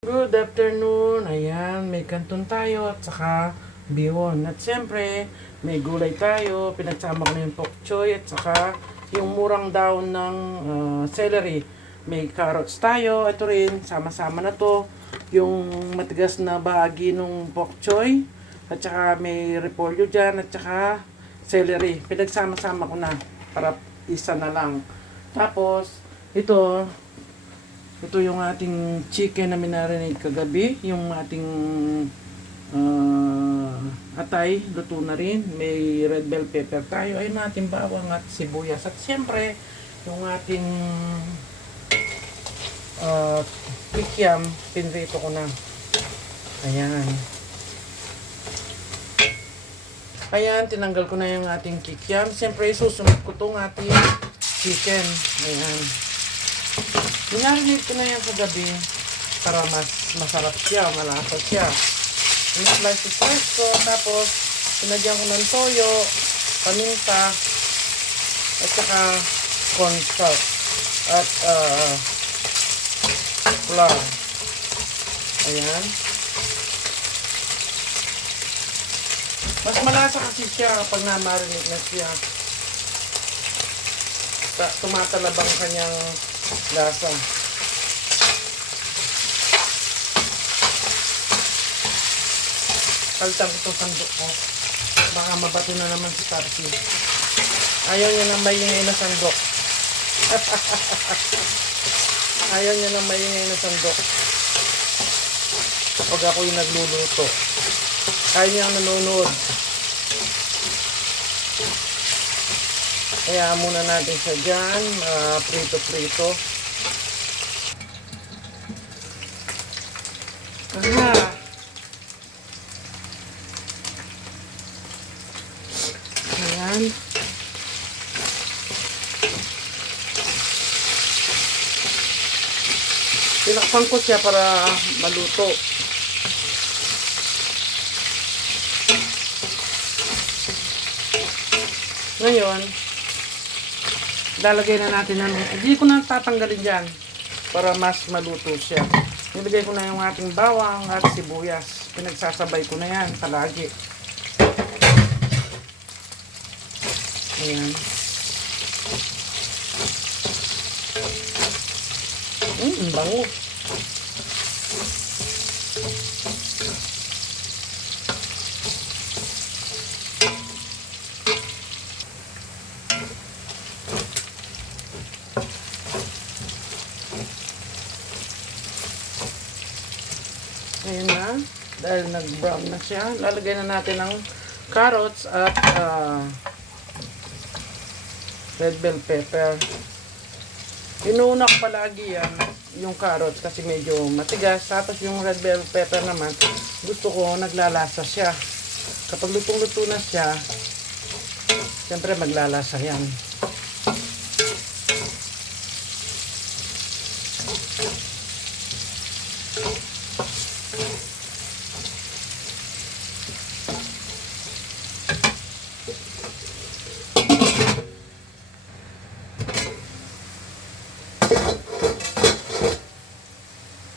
Good afternoon. Ayan, may kanton tayo at saka bihon. At siyempre, may gulay tayo. Pinagsama ko na yung pok choy at saka yung murang daon ng celery. May carrots tayo. Ito rin, sama-sama na to. Yung matigas na bahagi ng pok choy. At saka may repolyo dyan at saka celery. Pinagsama-sama ko na para isa na lang. Tapos, ito yung ating chicken na minarinate kagabi. Yung ating atay, luto na rin. May red bell pepper tayo. Ayun natin bawang at sibuyas. At siyempre, yung ating kikiam, pinrito ko na. Ayan. Ayan, tinanggal ko na yung ating kikiam. Siyempre, susunod ko itong ating chicken. Ayan. Minarinate ko na yan kagabi para mas masarap siya, malasa siya. Slice ko, tapos pinagyan ko ng toyo, paminta, at saka cornstarch at flour. Ayan. Mas malasa kasi siya kapag na-marinate na siya. Tumatalabang kanyang lasa. Kaltang itong sandok ko. Baka mabato na naman si Tarsi. Ayaw niya nang maingay na sandok. Ayaw niya nang maingay na sandok. Pag ako'y nagluluto. Ayaw niyang nanonood. Kaya muna natin siya dyan, prito-prito. Aha! Ayan. Tinakpan ko siya para maluto. Ngayon, lalagay na natin ng, hindi ko na tatanggalin dyan para mas maluto siya. Nilagay ko na yung ating bawang at sibuyas. Pinagsasabay ko na yan palagi. Ayan. Bango. Ayan na. Dahil nag-brown na siya, lalagay na natin ng carrots at red bell pepper. Inuuna ko palagi yan, yung carrots kasi medyo matigas. Tapos yung red bell pepper naman, gusto ko naglalasa siya. Kapag lutong-luto na siya, siyempre maglalasa yan.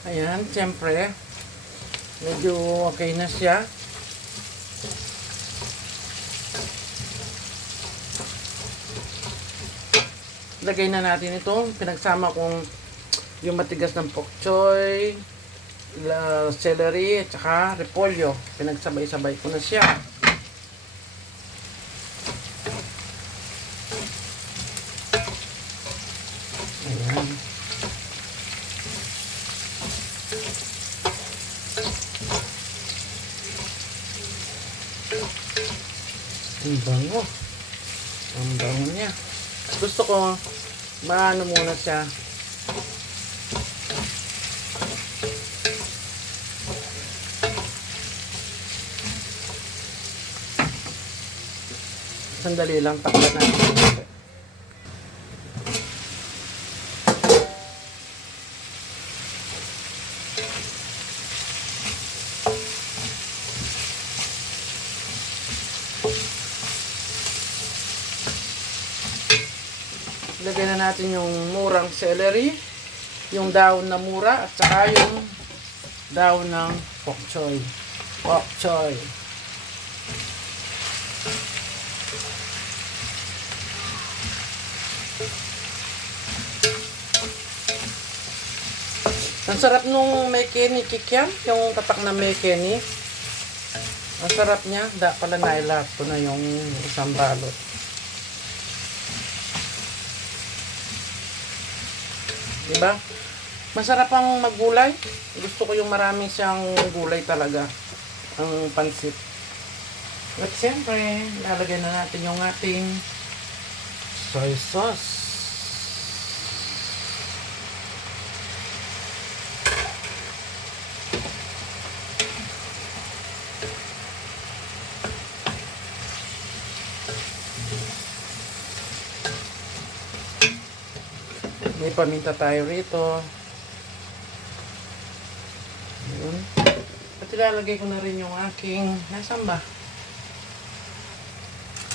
Ayan, siyempre, medyo okay na siya. Lagay na natin ito. Pinagsama kong yung matigas ng pok choy, celery, at saka repolyo. Pinagsabay-sabay ko na siya. Ayan. Ang bango. Ang bango niya. Gusto ko, maano muna siya. Sandali lang, takpan natin. Lagyan na natin yung murang celery, yung daon na mura, at saka yung daon ng pok choy. Pok choy. Ang sarap nung may kenny kikiam, yung tatak na may kenny. Ang sarap niya, pala nailat ko na yung isang balot. Diba? Masarap ang maggulay. Gusto ko yung maraming siyang gulay talaga. Ang pansit. At siyempre, lalagyan na natin yung ating soy sauce. May paminta tayo rito. Yun. At ilalagay ko na rin yung aking, nasan ba?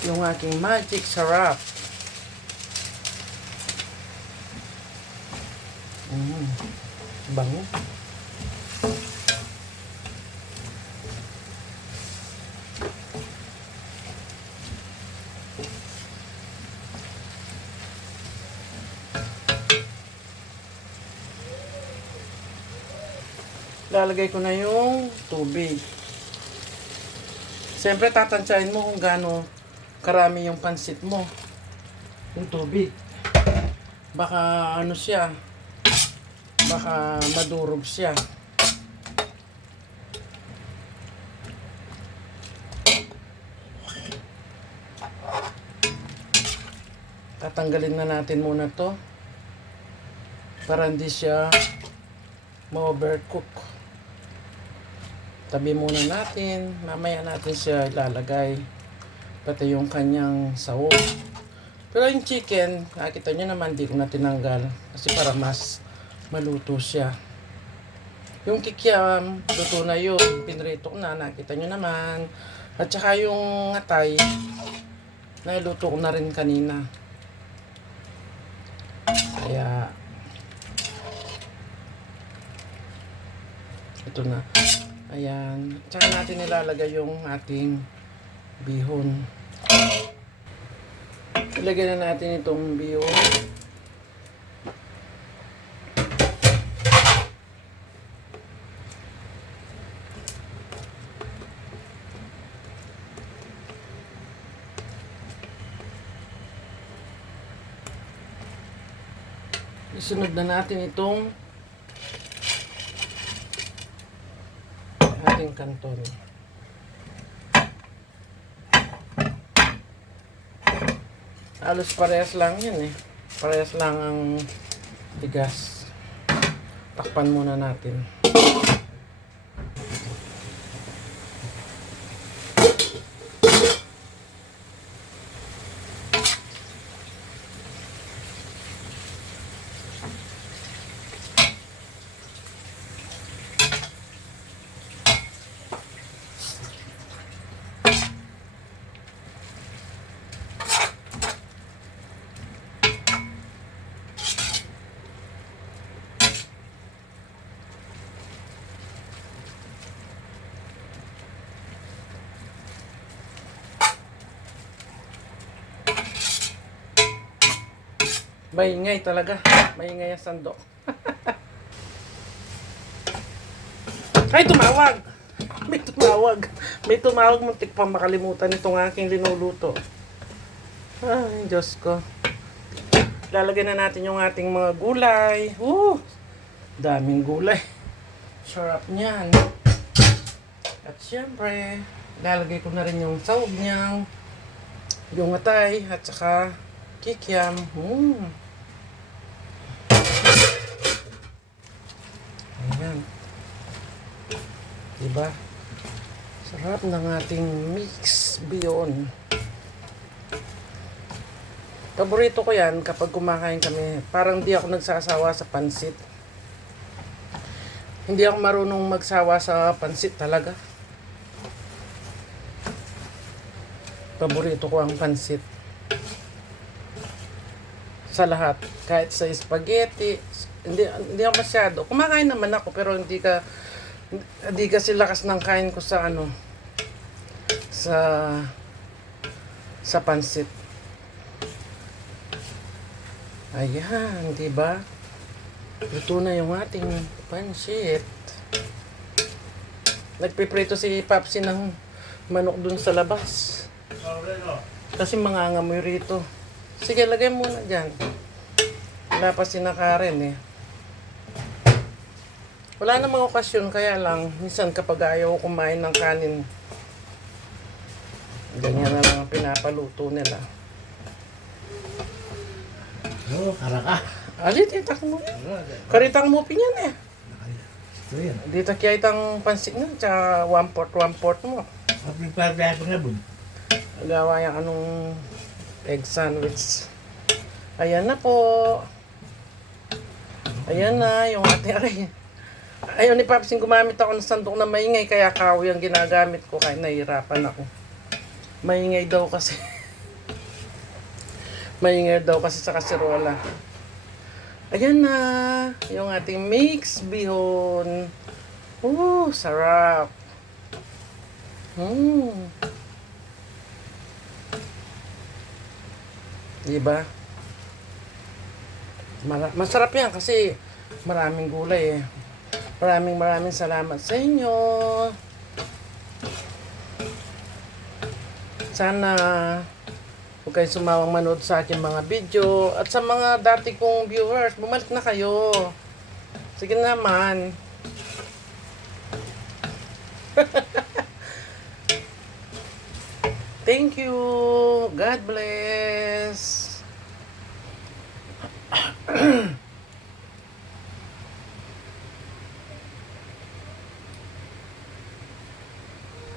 Yung aking magic sarap. Bango. Lalagay ko na yung tubig. Siyempre, tatansyahin mo kung gaano karami yung pansit mo. Yung tubig. Baka ano siya. Baka madurog siya. Tatanggalin na natin muna to. Para hindi siya ma-overcook. Tabi muna natin. Mamaya natin siya ilalagay. Pati yung kanyang sahog. Pero yung chicken, nakita nyo naman, di ko na tinanggal. Kasi para mas maluto siya. Yung kikiam, luto na yun. Pinrito ko na, nakita nyo naman. At saka yung atay, nailuto ko na rin kanina. Kaya, ito na. Ayan. Tsaka natin nilalagay yung ating bihon. Ilagay na natin itong bihon. Isunod na natin itong ating kanton. Halos parehas lang yan eh. Parehas lang ang tigas. Takpan muna natin. Maingay talaga. Maingay ang sandok. Ay, tumawag! May tumawag. May tumawag. Muntik pang makalimutan itong aking linuluto. Ay, Diyos ko. Lalagyan na natin yung ating mga gulay. Daming gulay. Sarap niyan. At syempre, lalagay ko na rin yung sahog niyang, yung atay, at saka kikiam. Ayan. Diba? Sarap ng ating mix bihon. Paborito ko yan kapag kumakain kami. Parang di ako nagsasawa sa pansit. Hindi ako marunong magsawa sa pansit talaga. Paborito ko ang pansit. Sa lahat. Kahit sa spaghetti. Hindi ako masyado. Kumakain naman ako pero hindi ka Di kasi lakas ng kain ko sa ano, sa pansit. Ayan, di ba? Luto na yung ating pansit. Nagpiprito si Papsi ng manok dun sa labas. Kasi mangangamoy rito. Sige, lagay muna dyan. Wala pa si Karen eh. Wala namang okasyon, kaya lang, minsan kapag ayaw kumain ng kanin, ganyan na lang ang pinapaluto nila. Oo, karaka. Alit, itak mo. Karitang mo pinyan eh. Ito yan. Dito kaya itang pansik na, tsaka one-fourth mo. Pagpipagpapag na bun. Gawa yung anong egg sandwich. Ayan na po. Ayan na, yung ating aray. Ayaw ni Papsing gumamit ako ng sandok na maingay, kaya kahoy ang ginagamit ko, kaya nahihirapan ako. Maingay daw kasi. Maingay daw kasi sa kasirola. Ayan na, yung ating mix bihon. Sarap. Diba? Masarap yan kasi maraming gulay eh. Maraming salamat sa inyo. Sana huwag kayong sumawang manood sa aking mga video. At sa mga dati kong viewers, bumalik na kayo. Sige naman. Thank you. God bless.